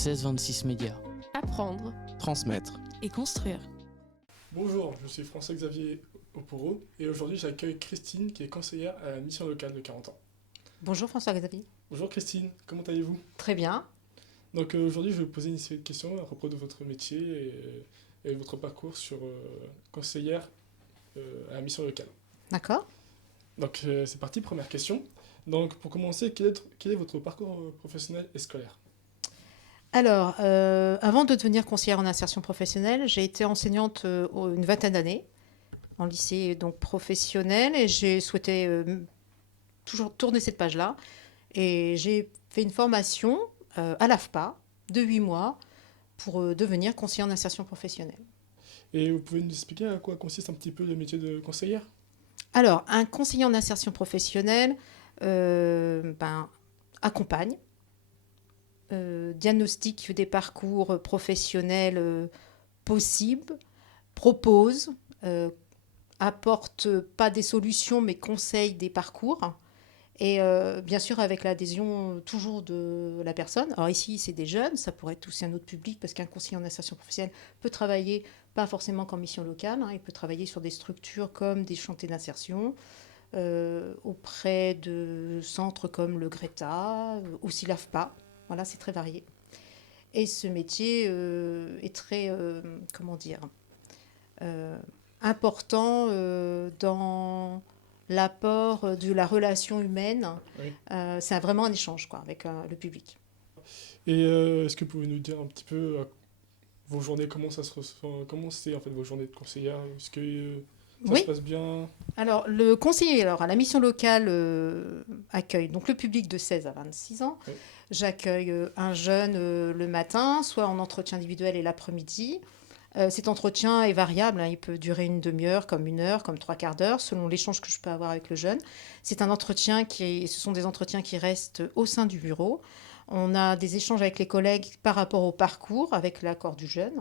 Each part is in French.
1626 Médias. Apprendre Transmettre. et construire. Bonjour, je suis François-Xavier Oporo et aujourd'hui j'accueille Christine qui est conseillère à la mission locale de 40 ans. Bonjour François-Xavier. Bonjour Christine, comment allez-vous? Très bien. Donc aujourd'hui je vais vous poser une série de questions à propos de votre métier et votre parcours sur conseillère à la mission locale. D'accord. Donc c'est parti, première question. Donc pour commencer, quel est votre parcours professionnel et scolaire? Alors, avant de devenir conseillère en insertion professionnelle, j'ai été enseignante une vingtaine d'années en lycée donc professionnel et j'ai souhaité toujours tourner cette page-là. Et j'ai fait une formation à l'AFPA de 8 mois pour devenir conseillère en insertion professionnelle. Et vous pouvez nous expliquer à quoi consiste un petit peu le métier de conseillère? Alors, un conseiller en insertion professionnelle accompagne, diagnostic des parcours professionnels possibles, propose, apporte pas des solutions mais conseille des parcours et bien sûr avec l'adhésion toujours de la personne. Alors ici c'est des jeunes, ça pourrait être aussi un autre public parce qu'un conseiller en insertion professionnelle peut travailler pas forcément qu'en mission locale, il peut travailler sur des structures comme des chantiers d'insertion, auprès de centres comme le Greta, aussi l'AFPA. Voilà, c'est très varié. Et ce métier est très, important dans l'apport de la relation humaine. Oui. C'est vraiment un échange avec le public. Et est-ce que vous pouvez nous dire un petit peu vos journées, comment ça se ressent, comment c'est en fait vos journées de conseillère? Est-ce que ça Oui. se passe bien? Alors, le conseiller à la mission locale accueille donc le public de 16 à 26 ans. Oui. J'accueille un jeune le matin, soit en entretien individuel et l'après-midi. Cet entretien est variable, il peut durer une demi-heure, comme 1 heure, comme 3/4 d'heure, selon l'échange que je peux avoir avec le jeune. C'est un entretien ce sont des entretiens qui restent au sein du bureau. On a des échanges avec les collègues par rapport au parcours, avec l'accord du jeune.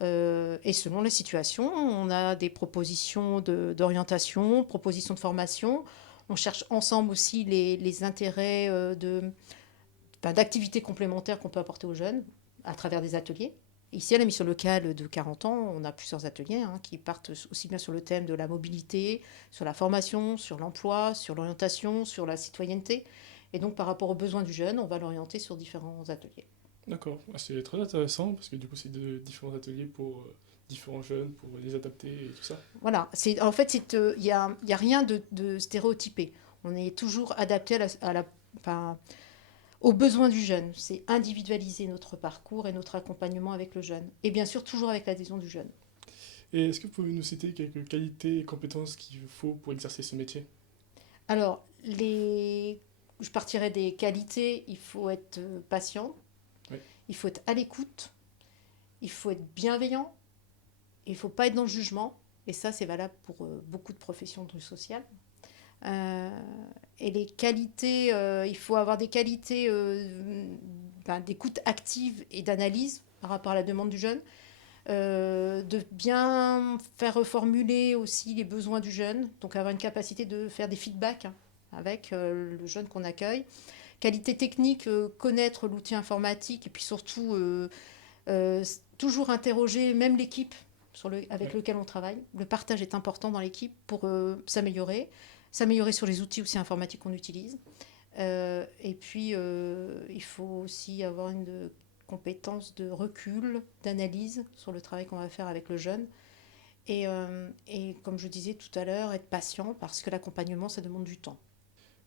Et selon les situations, on a des propositions d'orientation, propositions de formation. On cherche ensemble aussi les intérêts d'activités complémentaires qu'on peut apporter aux jeunes à travers des ateliers. Ici, à la mission locale de 40 ans, on a plusieurs ateliers qui partent aussi bien sur le thème de la mobilité, sur la formation, sur l'emploi, sur l'orientation, sur la citoyenneté. Et donc, par rapport aux besoins du jeune, on va l'orienter sur différents ateliers. D'accord, c'est très intéressant parce que du coup c'est de différents ateliers pour différents jeunes, pour les adapter et tout ça. Voilà, en fait, il y a rien de stéréotypé. On est toujours adapté aux besoins du jeune. C'est individualiser notre parcours et notre accompagnement avec le jeune. Et bien sûr, toujours avec l'adhésion du jeune. Et est-ce que vous pouvez nous citer quelques qualités et compétences qu'il faut pour exercer ce métier? Alors, je partirais des qualités. Il faut être patient. Oui. Il faut être à l'écoute. Il faut être bienveillant. Il ne faut pas être dans le jugement. Et ça, c'est valable pour beaucoup de professions du social. Et les qualités, il faut avoir des qualités d'écoute active et d'analyse par rapport à la demande du jeune, de bien faire reformuler aussi les besoins du jeune, donc avoir une capacité de faire des feedbacks avec le jeune qu'on accueille. Qualité technique, connaître l'outil informatique et puis surtout toujours interroger même l'équipe avec laquelle on travaille. Le partage est important dans l'équipe pour s'améliorer sur les outils aussi informatiques qu'on utilise. Et puis, il faut aussi avoir une compétence de recul, d'analyse sur le travail qu'on va faire avec le jeune. Et comme je disais tout à l'heure, être patient parce que l'accompagnement, ça demande du temps.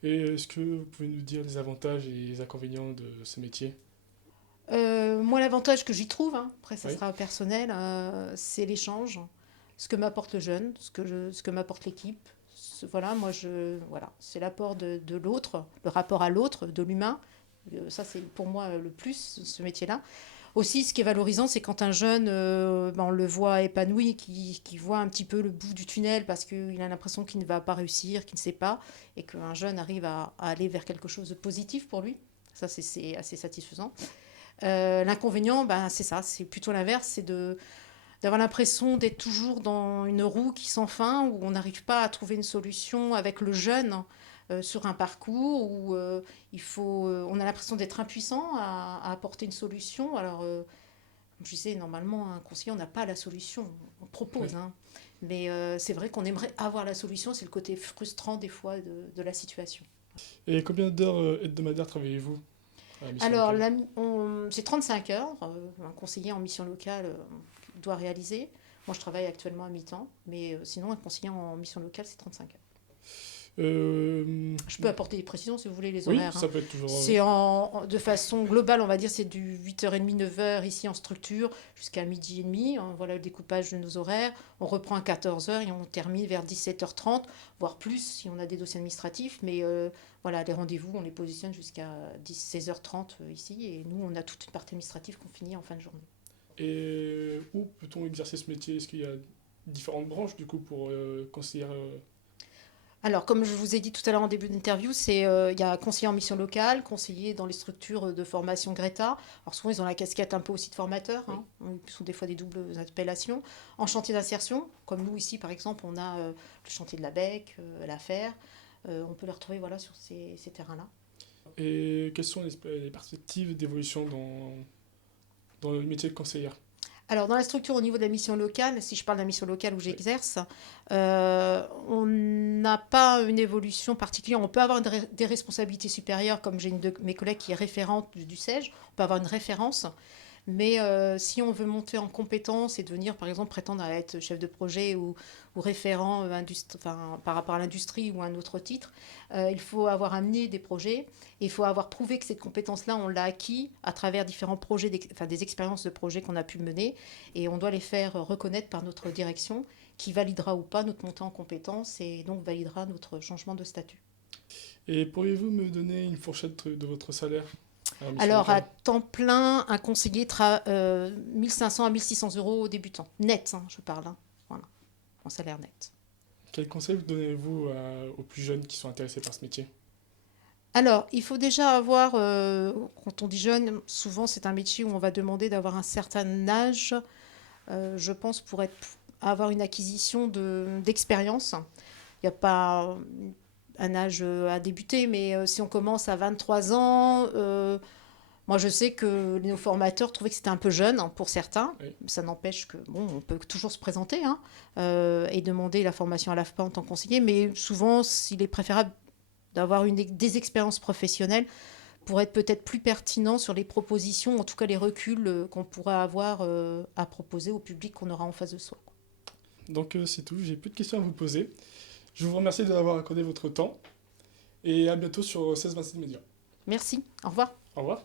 Et est-ce que vous pouvez nous dire les avantages et les inconvénients de ce métier? Moi, l'avantage que j'y trouve, après ça Oui. sera personnel, c'est l'échange, ce que m'apporte le jeune, ce que m'apporte l'équipe. Voilà, c'est l'apport de l'autre, le rapport à l'autre, de l'humain. Ça, c'est pour moi le plus, ce métier-là. Aussi, ce qui est valorisant, c'est quand un jeune, on le voit épanoui, qui voit un petit peu le bout du tunnel parce qu'il a l'impression qu'il ne va pas réussir, qu'il ne sait pas, et qu'un jeune arrive à aller vers quelque chose de positif pour lui. Ça, c'est assez satisfaisant. L'inconvénient, c'est ça, c'est plutôt l'inverse, c'est d'avoir l'impression d'être toujours dans une roue qui sans fin, où on n'arrive pas à trouver une solution avec le jeune sur un parcours où on a l'impression d'être impuissant à apporter une solution. Alors, comme je disais, normalement, un conseiller, on n'a pas la solution, on propose. Oui. Hein. Mais c'est vrai qu'on aimerait avoir la solution, c'est le côté frustrant des fois de la situation. Et combien d'heures hebdomadaires travaillez-vous à la mission Alors, locale? c'est 35 heures, un conseiller en mission locale doit réaliser. Moi, je travaille actuellement à mi-temps, mais sinon, un conseiller en mission locale, c'est 35 heures. Euh, Je peux apporter des précisions si vous voulez, les Oui, horaires. Hein. ça peut être toujours... C'est de façon globale, on va dire, c'est du 8h30, 9h ici en structure jusqu'à midi et demi. Hein, voilà le découpage de nos horaires. On reprend à 14h et on termine vers 17h30, voire plus si on a des dossiers administratifs. Mais voilà, les rendez-vous, on les positionne jusqu'à 16h30 ici. Et nous, on a toute une partie administrative qu'on finit en fin de journée. Et où peut-on exercer ce métier? Est-ce qu'il y a différentes branches du coup pour conseillère Alors, comme je vous ai dit tout à l'heure en début d'interview, il y a conseiller en mission locale, conseiller dans les structures de formation Greta. Alors souvent, ils ont la casquette un peu aussi de formateur, Oui. hein. Ils sont des fois des doubles appellations. En chantier d'insertion, comme nous ici par exemple, on a le chantier de la Bec, l'affaire. On peut les retrouver voilà, sur ces terrains-là. Et quelles sont les perspectives d'évolution dans le métier de conseillère? Alors, dans la structure au niveau de la mission locale, si je parle de la mission locale où Oui. j'exerce, on n'a pas une évolution particulière. On peut avoir des responsabilités supérieures, comme j'ai une de mes collègues qui est référente du SEJ, on peut avoir une référence. Mais si on veut monter en compétence et devenir, par exemple, prétendre à être chef de projet ou référent par rapport à l'industrie ou un autre titre, il faut avoir amené des projets et il faut avoir prouvé que cette compétence-là, on l'a acquis à travers différents projets, des expériences de projets qu'on a pu mener et on doit les faire reconnaître par notre direction qui validera ou pas notre montée en compétence et donc validera notre changement de statut. Et pourriez-vous me donner une fourchette de votre salaire à la mission Alors, à locale? temps plein, un conseiller 1500 à 1600 euros au débutant. Net, hein, je parle. Hein. Voilà, en salaire net. Quel conseil vous donnez-vous aux plus jeunes qui sont intéressés par ce métier? Alors, il faut déjà avoir, quand on dit jeune, souvent c'est un métier où on va demander d'avoir un certain âge, je pense, pour avoir une acquisition d'expérience. Il n'y a pas un âge à débuter, mais si on commence à 23 ans, moi, je sais que nos formateurs trouvaient que c'était un peu jeune hein, pour certains. Oui. Ça n'empêche que, bon, on peut toujours se présenter hein, et demander la formation à l'AFPA en tant que conseiller, mais souvent, il est préférable d'avoir des expériences professionnelles pour être peut-être plus pertinent sur les propositions, en tout cas les reculs qu'on pourra avoir à proposer au public qu'on aura en face de soi. Donc c'est tout, j'ai plus de questions à vous poser. Je vous remercie d'avoir accordé votre temps et à bientôt sur 16-27 Médias. Merci, au revoir. Au revoir.